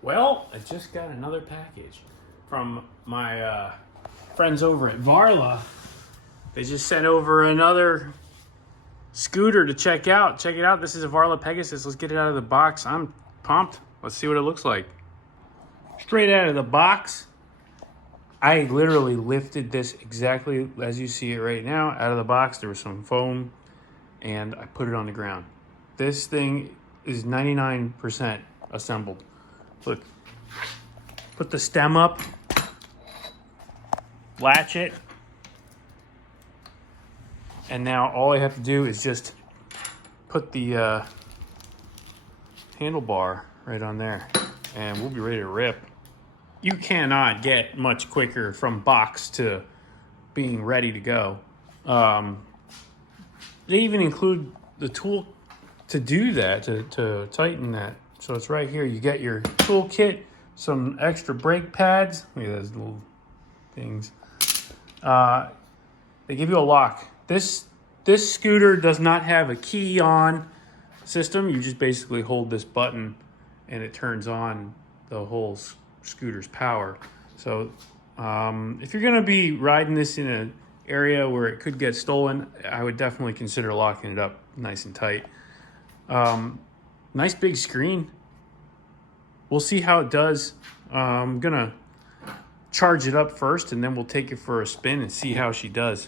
Well, I just got another package from my friends over at Varla. They just sent over another scooter to check out. Check it out. This is a Varla Pegasus. Let's get it out of the box. I'm pumped. Let's see what it looks like. Straight out of the box. I literally lifted this exactly as you see it right now. Out of the box, there was some foam, and I put it on the ground. This thing is 99% assembled. Look, put the stem up, latch it, and now all I have to do is just put the handlebar right on there, and we'll be ready to rip. You cannot get much quicker from box to being ready to go. They even include the tool to do that, to tighten that. So it's right here. You get your tool kit, some extra brake pads. Look at those little things. They give you a lock. This scooter does not have a key on system. You just basically hold this button and it turns on the whole scooter's power. So if you're gonna be riding this in an area where it could get stolen, I would definitely consider locking it up nice and tight. Nice big screen. We'll see how it does. I'm gonna charge it up first and then we'll take it for a spin and see how she does.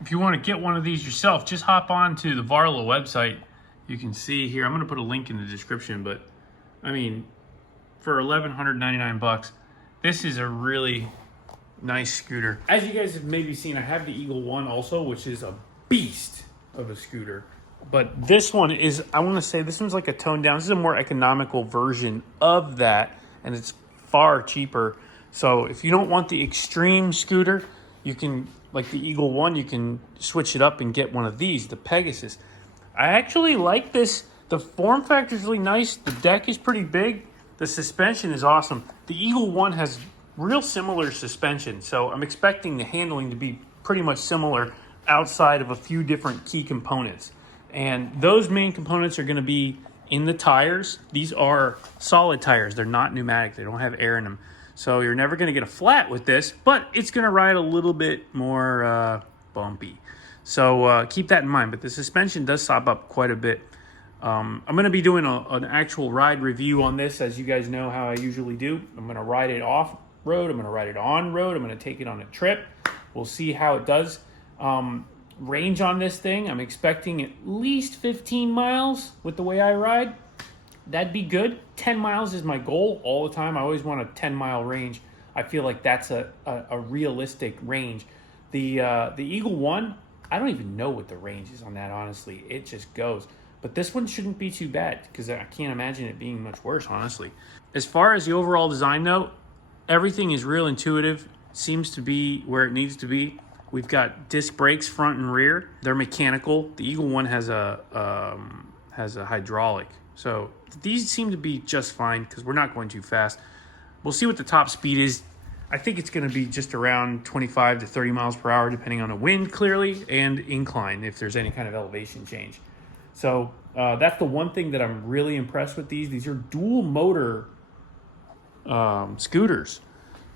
If you want to get one of these yourself, just hop on to the Varla website. You can see here, I'm gonna put a link in the description, but I mean, for $1,199, this is a really nice scooter. As you guys have maybe seen, I have the Eagle One also, which is a beast of a scooter. But this one is, I want to say, this one's like a toned down. This is a more economical version of that, and it's far cheaper. So if you don't want the extreme scooter, you can, like the Eagle One, you can switch it up and get one of these, the Pegasus. I actually like this. The form factor is really nice. The deck is pretty big. The suspension is awesome. The Eagle One has real similar suspension, so I'm expecting the handling to be pretty much similar outside of a few different key components. And those main components are going to be in the tires. These are solid tires. They're not pneumatic. They don't have air in them. So you're never going to get a flat with this, but it's going to ride a little bit more bumpy. So keep that in mind. But the suspension does sop up quite a bit. I'm going to be doing an actual ride review on this, as you guys know how I usually do. I'm going to ride it off-road. I'm going to ride it on-road. I'm going to take it on a trip. We'll see how it does. Range on this thing, I'm expecting at least 15 miles with the way I ride. That'd be good. 10 miles is my goal all the time. I always want a 10-mile range. I feel like that's a realistic range. The Eagle One, I don't even know what the range is on that, honestly. It just goes. But this one shouldn't be too bad because I can't imagine it being much worse, honestly. As far as the overall design though, everything is real intuitive. Seems to be where it needs to be. We've got disc brakes front and rear. They're mechanical. The Eagle One has a hydraulic. So these seem to be just fine because we're not going too fast. We'll see what the top speed is. I think it's going to be just around 25 to 30 miles per hour, depending on the wind clearly and incline if there's any kind of elevation change. So that's the one thing that I'm really impressed with these. These are dual motor scooters.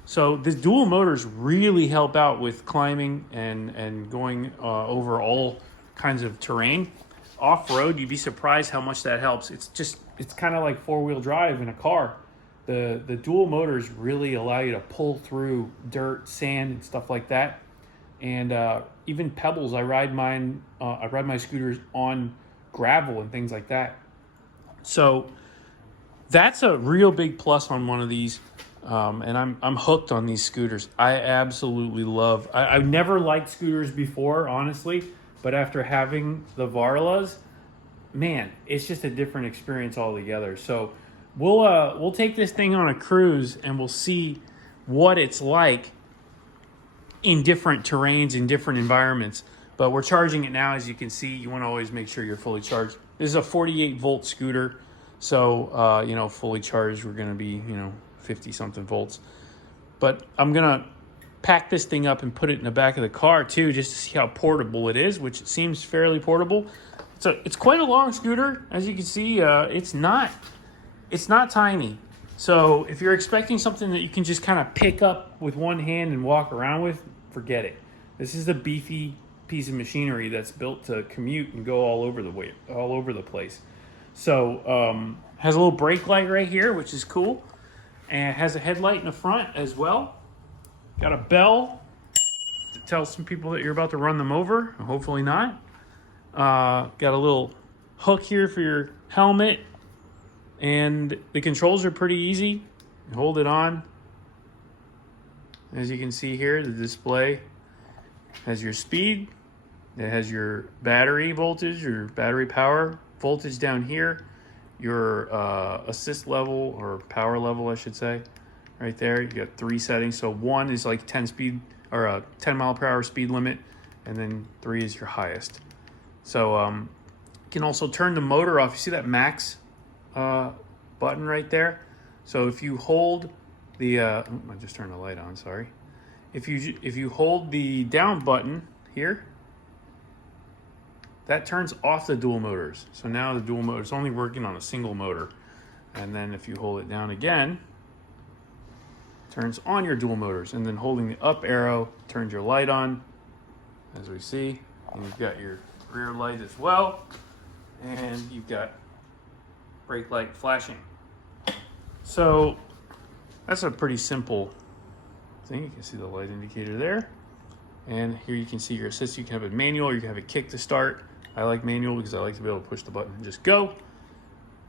So these dual motors really help out with climbing and going over all kinds of terrain. Off-road, you'd be surprised how much that helps. It's kind of like four-wheel drive in a car. The dual motors really allow you to pull through dirt, sand, and stuff like that. And even pebbles. I ride my scooters on gravel and things like that. So that's a real big plus on one of these. And I'm hooked on these scooters. I absolutely love. I've never liked scooters before, honestly, but after having the Varlas, man, it's just a different experience altogether. So we'll take this thing on a cruise and we'll see what it's like in different terrains, in different environments. But we're charging it now, as you can see. You want to always make sure you're fully charged. This is a 48 volt scooter, so fully charged, we're going to be 50 something volts. But I'm gonna pack this thing up and put it in the back of the car too, just to see how portable it is, which it seems fairly portable. So it's quite a long scooter, as you can see. It's not tiny. So if you're expecting something that you can just kind of pick up with one hand and walk around with, forget it. This is a beefy piece of machinery that's built to commute and go all over the place. So has a little brake light right here, which is cool, and it has a headlight in the front as well. Got a bell to tell some people that you're about to run them over. Hopefully not. Got a little hook here for your helmet, and the controls are pretty easy. You hold it on. As you can see here, the display has your speed. It has your battery voltage, your battery power voltage down here, your assist level, or power level, I should say, right there. You got 3 settings. So 1 is like 10 or a 10 mile per hour speed limit, and then 3 is your highest. So you can also turn the motor off. You see that max button right there? So if you hold the I just turned the light on, sorry. If you hold the down button here, that turns off the dual motors. So now the dual motor is only working on a single motor. And then if you hold it down again, it turns on your dual motors. And then holding the up arrow turns your light on, as we see. And you've got your rear light as well. And you've got brake light flashing. So that's a pretty simple thing. You can see the light indicator there. And here you can see your assist. You can have it manual, or you can have it kick to start. I like manual because I like to be able to push the button and just go.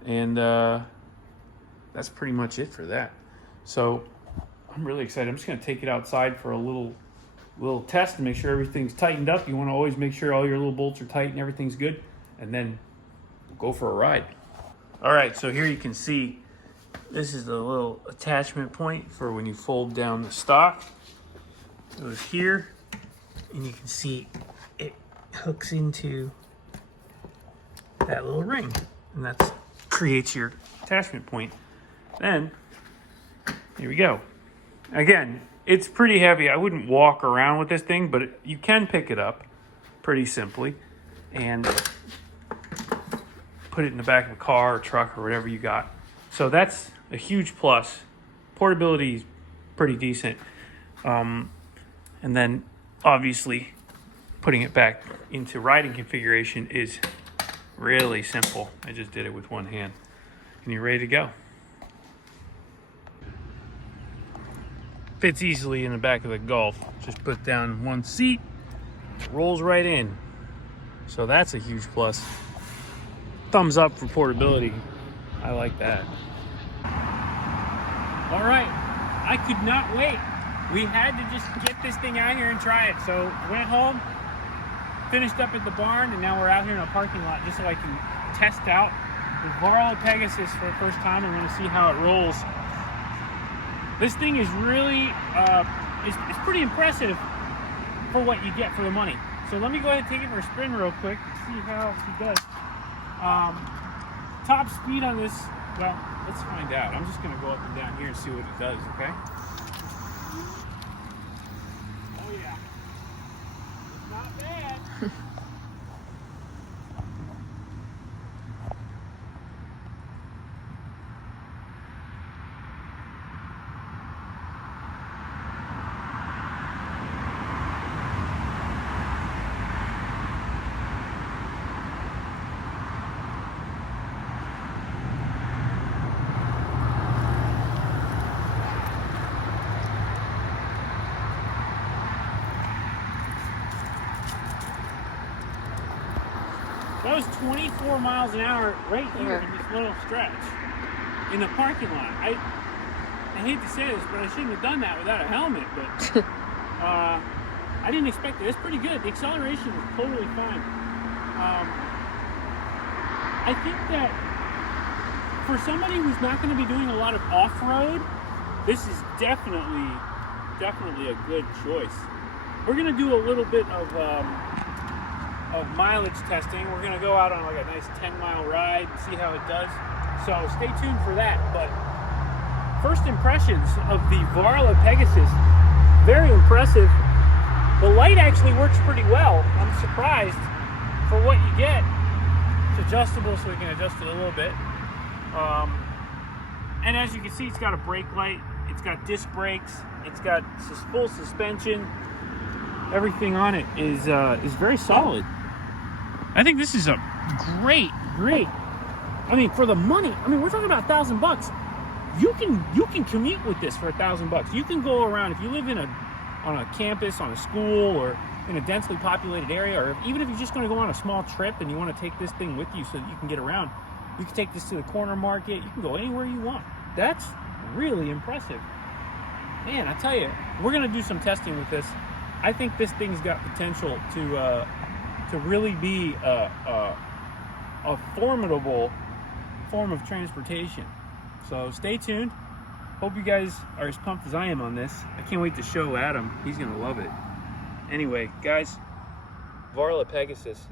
And that's pretty much it for that. So I'm really excited. I'm just going to take it outside for a little test to make sure everything's tightened up. You want to always make sure all your little bolts are tight and everything's good. And then we'll go for a ride. All right, so here you can see this is the little attachment point for when you fold down the stock. It goes here, and you can see it hooks into that little ring, and that creates your attachment point. Then, here we go. Again, it's pretty heavy. I wouldn't walk around with this thing, but you can pick it up pretty simply and put it in the back of a car or truck or whatever you got. So that's a huge plus. Portability is pretty decent. And then obviously putting it back into riding configuration is really simple. I just did it with one hand. And you're ready to go. Fits easily in the back of the Golf. Just put down one seat, rolls right in. So that's a huge plus. Thumbs up for portability. I like that. All right, I could not wait. We had to just get this thing out here and try it. So went home, finished up at the barn, and now we're out here in a parking lot just so I can test out the Varla Pegasus for the first time. I'm going to see how it rolls. This thing is really, it's pretty impressive for what you get for the money. So let me go ahead and take it for a spin real quick and see how it does. Top speed on this, well, let's find out. I'm just going to go up and down here and see what it does, okay? Oh yeah, it's not bad. That was 24 miles an hour right here in this little stretch in the parking lot. I hate to say this, but I shouldn't have done that without a helmet, but I didn't expect it. It's pretty good. The acceleration is totally fine. I think that for somebody who's not going to be doing a lot of off-road, this is definitely a good choice. We're going to do a little bit of mileage testing. We're going to go out on like a nice 10-mile ride and see how it does. So stay tuned for that. But first impressions of the Varla Pegasus, very impressive. The light actually works pretty well. I'm surprised for what you get. It's adjustable, so we can adjust it a little bit. And as you can see, it's got a brake light. It's got disc brakes. It's got full suspension. Everything on it is very solid. I think this is a great. I mean, for the money. I mean, we're talking about $1,000. You can commute with this for $1,000. You can go around if you live on a campus, on a school, or in a densely populated area, or even if you're just going to go on a small trip and you want to take this thing with you so that you can get around. You can take this to the corner market. You can go anywhere you want. That's really impressive. Man, I tell you, we're going to do some testing with this. I think this thing's got potential to really be a formidable form of transportation. So stay tuned. Hope you guys are as pumped as I am on this. I can't wait to show Adam. He's going to love it. Anyway, guys, Varla Pegasus.